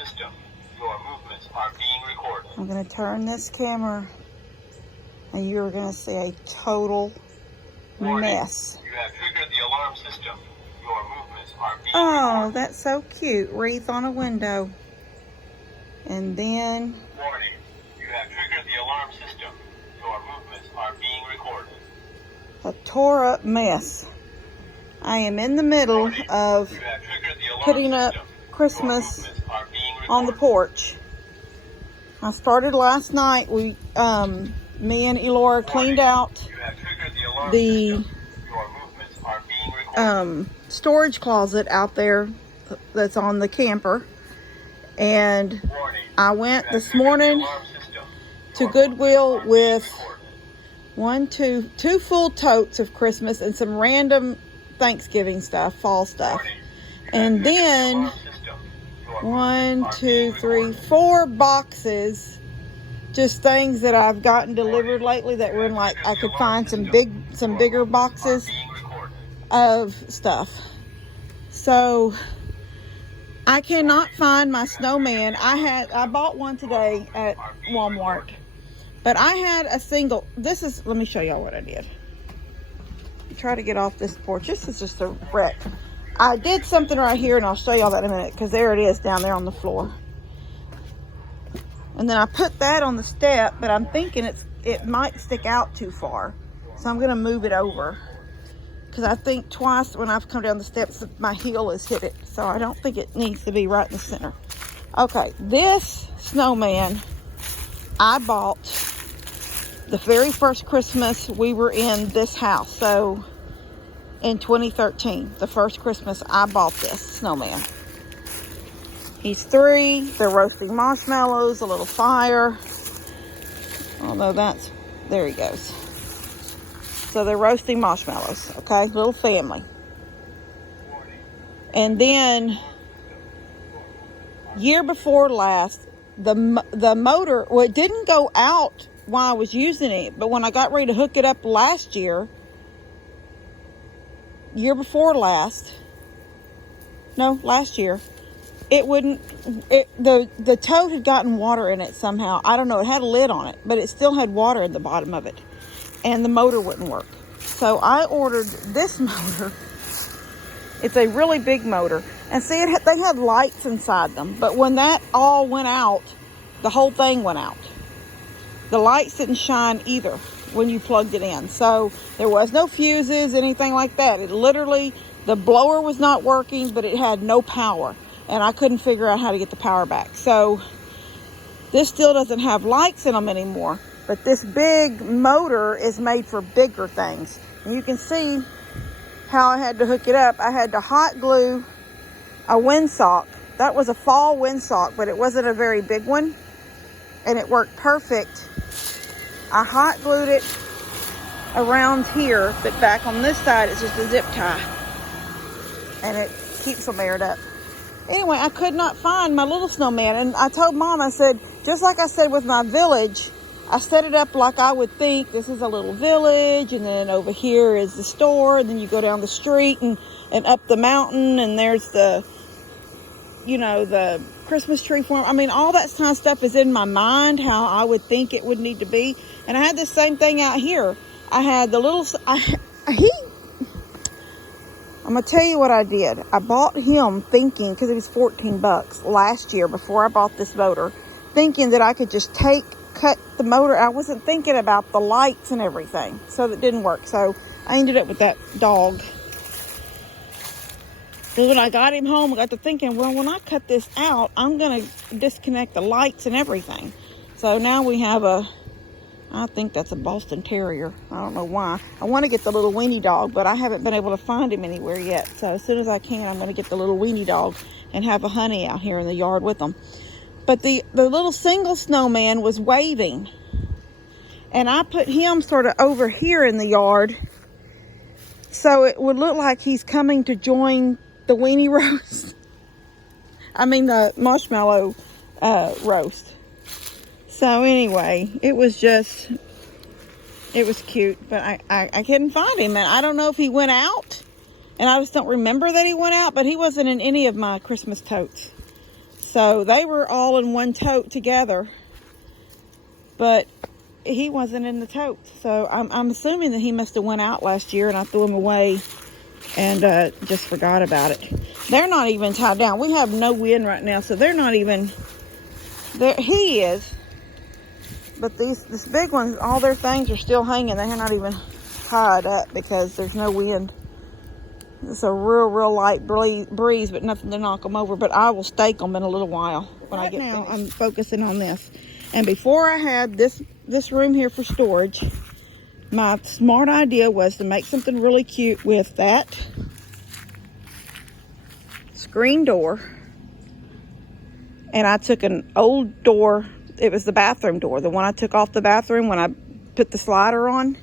system. Your movements are being recorded. I'm going to turn this camera and you're going to see a total mess. You have triggered the alarm system. Your movements are being Oh, that's so cute. Wreath on a window. And then... Warning. You have triggered the alarm system. Your movements are being recorded. a tore up mess. I am in the middle of putting up Christmas on the porch. I started last night. Me and Elora cleaned out the storage closet out there that's on the camper. And I went this morning to Goodwill with two full totes of Christmas and some random Thanksgiving stuff, fall stuff. And then 4 boxes, just things that I've gotten delivered lately that were in, like, I could find some bigger boxes of stuff. So I cannot find my snowman. I bought one today at Walmart, but I had a single. Let me show y'all what I did. Try to get off this porch. This is just a wreck. I did something right here, and I'll show y'all that in a minute, because there it is down there on the floor. And then I put that on the step, but I'm thinking it might stick out too far, so I'm gonna move it over, because I think twice when I've come down the steps my heel has hit it, so I don't think it needs to be right in the center. Okay, this snowman I bought the very first Christmas we were in this house. So in 2013, the first Christmas I bought this snowman. He's 3. They're roasting marshmallows, a little fire. Although there he goes. So they're roasting marshmallows, okay? Little family. And then, year before last, the motor, well, it didn't go out while I was using it, but when I got ready to hook it up last year before last, last year, the tote had gotten water in it somehow. I don't know, it had a lid on it, but it still had water in the bottom of it, and the motor wouldn't work. So I ordered this motor. It's a really big motor, and see, they had lights inside them, but when that all went out, the whole thing went out. The lights didn't shine either when you plugged it in. So there was no fuses, anything like that. It literally, the blower was not working, but it had no power. And I couldn't figure out how to get the power back. So this still doesn't have lights in them anymore. But this big motor is made for bigger things. And you can see how I had to hook it up. I had to hot glue a windsock. That was a fall windsock, but it wasn't a very big one. And it worked perfect. I hot glued it around here, but back on this side it's just a zip tie, and it keeps them aired up. Anyway, I could not find my little snowman, and I told Mom, I said, just like I said with my village, I set it up like I would think this is a little village, and then over here is the store, and then you go down the street and up the mountain, and there's the Christmas tree farm. I mean, all that kind of stuff is in my mind, how I would think it would need to be. And I had the same thing out here. I had the little, I'm going to tell you what I did. I bought him thinking, because it was $14 last year before I bought this motor, thinking that I could just cut the motor. I wasn't thinking about the lights and everything. So that didn't work. So I ended up with that dog. So when I got him home, I got to thinking, well, when I cut this out, I'm going to disconnect the lights and everything. So now we have I think that's a Boston Terrier. I don't know why. I want to get the little weenie dog, but I haven't been able to find him anywhere yet. So as soon as I can, I'm going to get the little weenie dog and have a honey out here in the yard with them. But the little single snowman was waving. And I put him sort of over here in the yard, so it would look like he's coming to join the weenie roast. I mean the marshmallow roast. So anyway, it was cute, but I couldn't find him, and I don't know if he went out, and I just don't remember that he went out, but he wasn't in any of my Christmas totes. So they were all in one tote together, but he wasn't in the tote. So I'm assuming that he must have went out last year and I threw him away and just forgot about it. They're not even tied down. We have no wind right now, so they're not even there. He is, but this big one, all their things are still hanging. They're not even tied up because there's no wind. It's a real light breeze, but nothing to knock them over. But I will stake them in a little while when I get finished. I'm focusing on this. And before I had this room here for storage, my smart idea was to make something really cute with that screen door. And I took an old door. It was the bathroom door, the one I took off the bathroom when I put the slider on.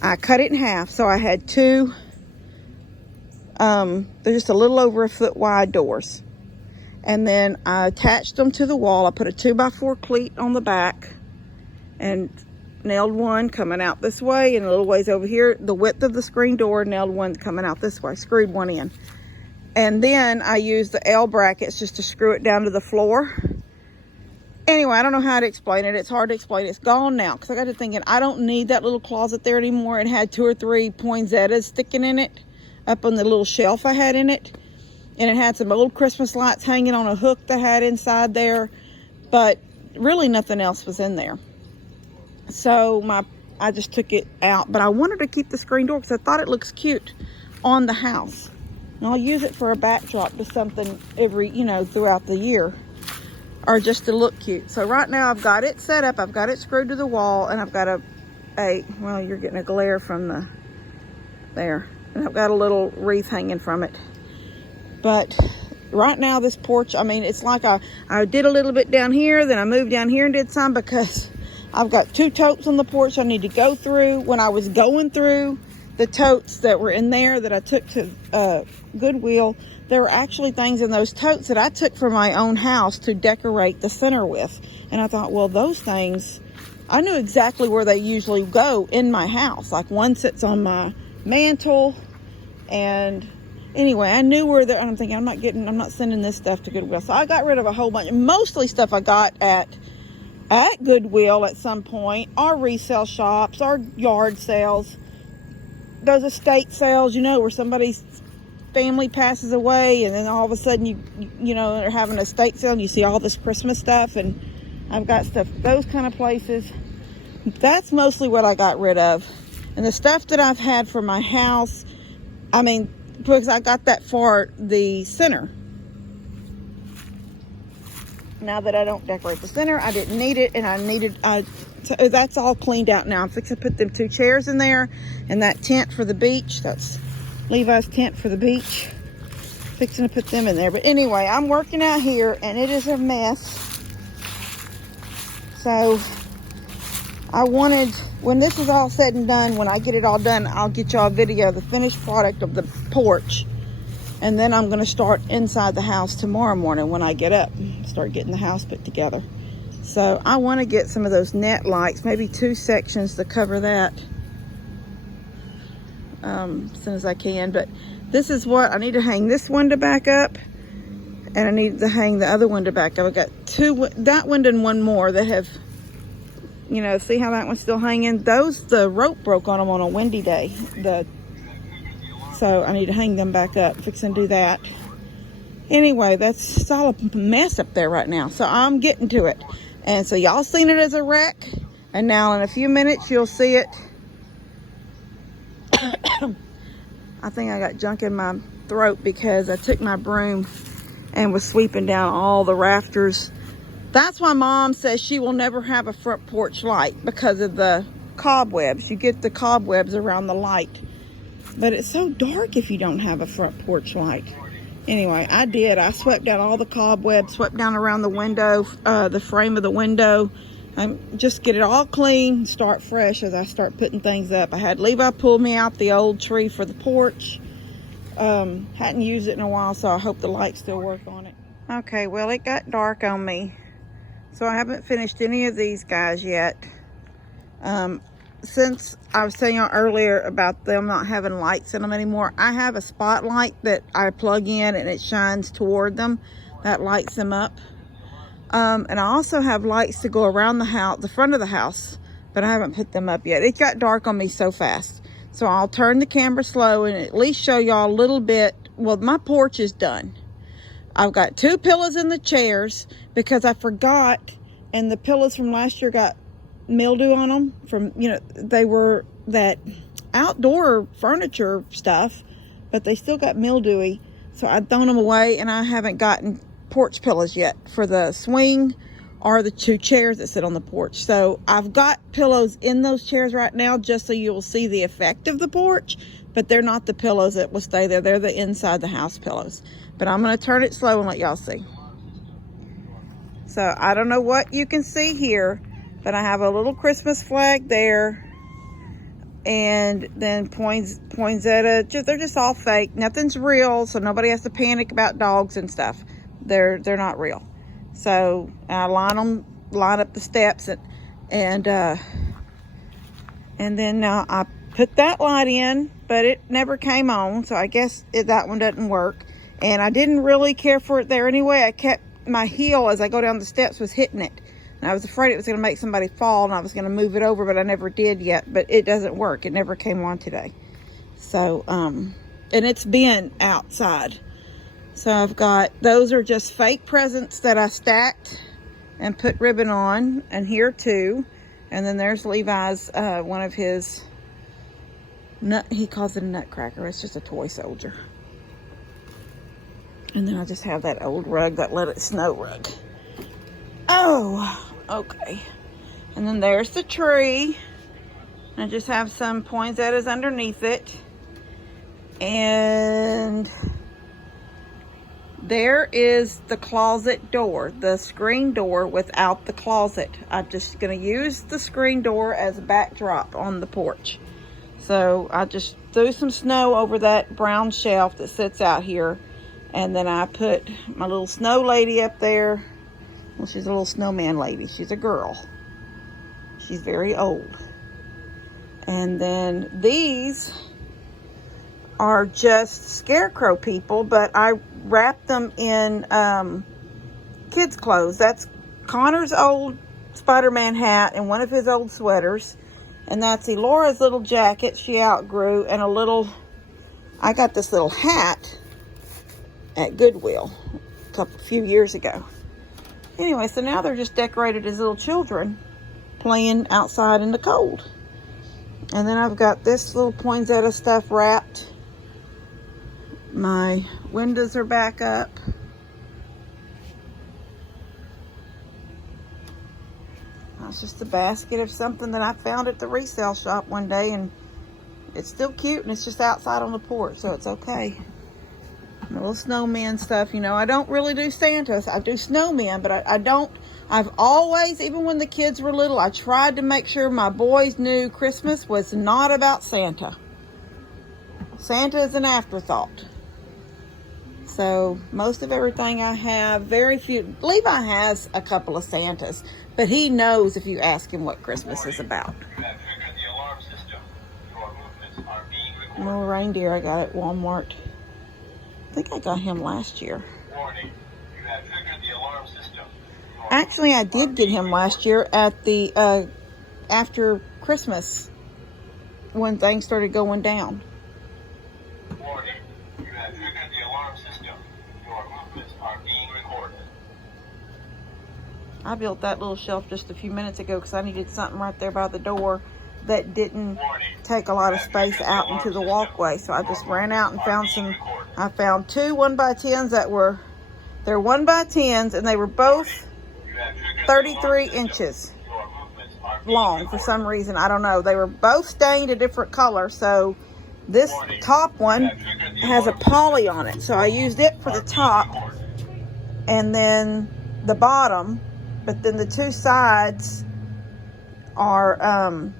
I cut it in half, so I had two. They're just a little over a foot wide doors. And then I attached them to the wall. I put a 2x4 cleat on the back and nailed one coming out this way and a little ways over here. The width of the screen door, nailed one coming out this way, screwed one in. And then I used the L brackets just to screw it down to the floor. Anyway, I don't know how to explain it. It's hard to explain. It's gone now because I got to thinking I don't need that little closet there anymore. It had 2 or 3 poinsettias sticking in it up on the little shelf I had in it. And it had some old Christmas lights hanging on a hook that I had inside there. But really nothing else was in there. So I just took it out. But I wanted to keep the screen door because I thought it looks cute on the house. And I'll use it for a backdrop to something every, throughout the year. Or just to look cute. So right now I've got it set up. I've got it screwed to the wall. And I've got well, you're getting a glare from there. And I've got a little wreath hanging from it. But right now this porch, it's like I did a little bit down here. Then I moved down here and did some because I've got 2 totes on the porch I need to go through. When I was going through the totes that were in there that I took to Goodwill, there were actually things in those totes that I took from my own house to decorate the center with. And I thought, well, those things, I knew exactly where they usually go in my house. Like one sits on my mantle. And anyway, I knew where they're, and I'm thinking, I'm not sending this stuff to Goodwill. So I got rid of a whole bunch, mostly stuff I got at Goodwill at some point, or resale shops, or yard sales. Those estate sales, where somebody's family passes away and then all of a sudden you know they're having a estate sale and you see all this Christmas stuff, and I've got stuff, those kind of places. That's mostly what I got rid of. And the stuff that I've had for my house, because I got that for the center. Now that I don't decorate the center, I didn't need it, and so that's all cleaned out now. I'm fixing to put them 2 chairs in there and that tent for the beach. That's Levi's tent for the beach. Fixing to put them in there. But anyway, I'm working out here and it is a mess. So I wanted, when this is all said and done, when I get it all done, I'll get y'all a video of the finished product of the porch. And then I'm going to start inside the house tomorrow morning when I get up. Start getting the house put together. So I want to get some of those net lights, maybe 2 sections to cover that as soon as I can. But this is what I need to hang this window back up, and I need to hang the other window back up. I've got 2, that window and 1 more that have, see how that one's still hanging? The rope broke on them on a windy day. So I need to hang them back up. Fixing to do that. Anyway, that's all a mess up there right now. So I'm getting to it. And so y'all seen it as a wreck. And now in a few minutes you'll see it. I think I got junk in my throat because I took my broom and was sweeping down all the rafters. That's why Mom says she will never have a front porch light, because of the cobwebs. You get the cobwebs around the light. But it's so dark if you don't have a front porch light. Anyway, I did. I swept down all the cobwebs, swept down around the window, the frame of the window. Just get it all clean, start fresh as I start putting things up. I had Levi pull me out the old tree for the porch. Hadn't used it in a while, so I hope the lights still work on it. Okay, well, it got dark on me. So I haven't finished any of these guys yet. Since I was telling y'all earlier about them not having lights in them anymore, I have a spotlight that I plug in and it shines toward them. That lights them up. And I also have lights to go around the house, the front of the house, but I haven't put them up yet. It got dark on me so fast. So I'll turn the camera slow and at least show y'all a little bit. Well, my porch is done. I've got 2 pillows in the chairs because I forgot, and the pillows from last year got mildew on them from, you know, they were that outdoor furniture stuff, but they still got mildewy. So I'd thrown them away, and I haven't gotten porch pillows yet for the swing or the 2 chairs that sit on the porch. So I've got pillows in those chairs right now just so you'll see the effect of the porch, but they're not the pillows that will stay there. They're the inside the house pillows. But I'm going to turn it slow and let y'all see. So I don't know what you can see here, but I have a little Christmas flag there. And then poinsettia, they're just all fake. Nothing's real, so nobody has to panic about dogs and stuff. They're not real. So I line up the steps, and then I put that light in, but it never came on, so I guess that one doesn't work. And I didn't really care for it there anyway. I kept my heel as I go down the steps was hitting it. And I was afraid it was going to make somebody fall, and I was going to move it over, but I never did yet. But it doesn't work. It never came on today. So, and it's been outside. So I've got, those are just fake presents that I stacked and put ribbon on. And here too. And then there's Levi's, one of his, he calls it a nutcracker. It's just a toy soldier. And then I just have that old rug, that Let It Snow rug. Oh, okay. And then there's the tree. I just have some poinsettias underneath it. And there is the closet door, the screen door without the closet. I'm just going to use the screen door as a backdrop on the porch. So I just threw some snow over that brown shelf that sits out here. And then I put my little snow lady up there. Well, she's a little snowman lady. She's a girl. She's very old. And then these are just scarecrow people, but I wrapped them in kids' clothes. That's Connor's old Spider-Man hat and one of his old sweaters. And that's Elora's little jacket she outgrew, and I got this little hat at Goodwill a few years ago. Anyway, so now they're just decorated as little children playing outside in the cold. And then I've got this little poinsettia stuff wrapped. My windows are back up. That's just a basket of something that I found at the resale shop one day, and it's still cute, and it's just outside on the porch, so it's okay. My little snowman stuff, you know, I don't really do Santas. I do snowmen, but I've always, even when the kids were little, I tried to make sure my boys knew Christmas was not about Santa. Santa is an afterthought. So most of everything I have, very few. Levi has a couple of Santas, but he knows if you ask him what Christmas is about. You have triggered the alarm system. Your movements are being recorded. Little reindeer I got at Walmart. I think I got him last year. Warning. You have triggered the alarm system. Actually, I did get him last year at the after Christmas when things started going down. Warning. You have triggered the alarm system. Your movements are being recorded. I built that little shelf just a few minutes ago because I needed something right there by the door that didn't take a lot of space out into the walkway. So I just ran out and found some. I found 2 1x10s that were, they're 1x10s, and they were both 33 inches long for some reason. I don't know. They were both stained a different color. So this top one has a poly on it. So I used it for the top and then the bottom. But then the 2 sides are,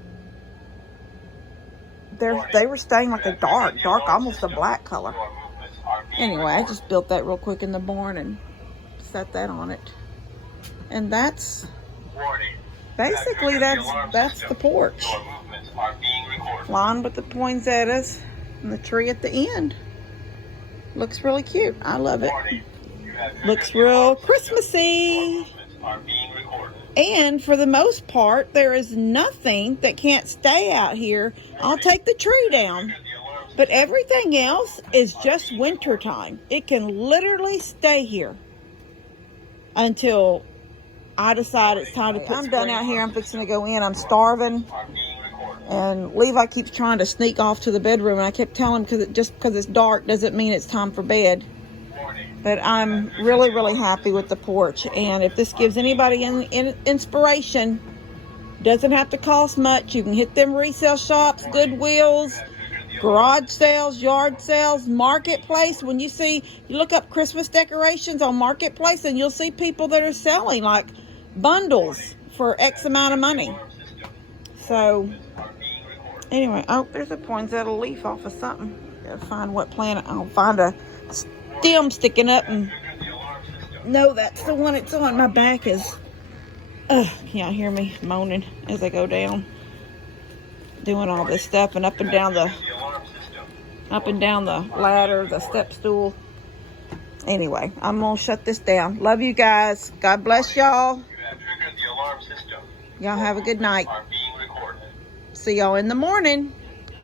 they were stained like a dark, almost a black color. Anyway, I just built that real quick in the barn and set that on it. And that's basically that's the porch. Lined with the poinsettias and the tree at the end. Looks really cute. I love it. Looks real Christmassy. Are being recorded. And for the most part, there is nothing that can't stay out here. I'll take the tree down. But everything else is just winter time. It can literally stay here until I decide it's time to put. I'm done out here. I'm fixing to go in. I'm starving. And Levi keeps trying to sneak off to the bedroom. And I kept telling him just because it's dark doesn't mean it's time for bed. But I'm really, really happy with the porch. And if this gives anybody inspiration, doesn't have to cost much. You can hit them resale shops, Goodwills, garage sales, yard sales, marketplace. When you look up Christmas decorations on marketplace, and you'll see people that are selling like bundles for X amount of money. So anyway, oh, there's a poinsettia leaf off of something. Gotta find what plant. I'll find a stem sticking up, and no, that's the one it's on. My back is can y'all hear me moaning as I go down doing all this stuff and up and down the ladder, the step stool. Anyway, I'm gonna shut this down. Love you guys. God bless y'all. Y'all have a good night. See y'all in the morning.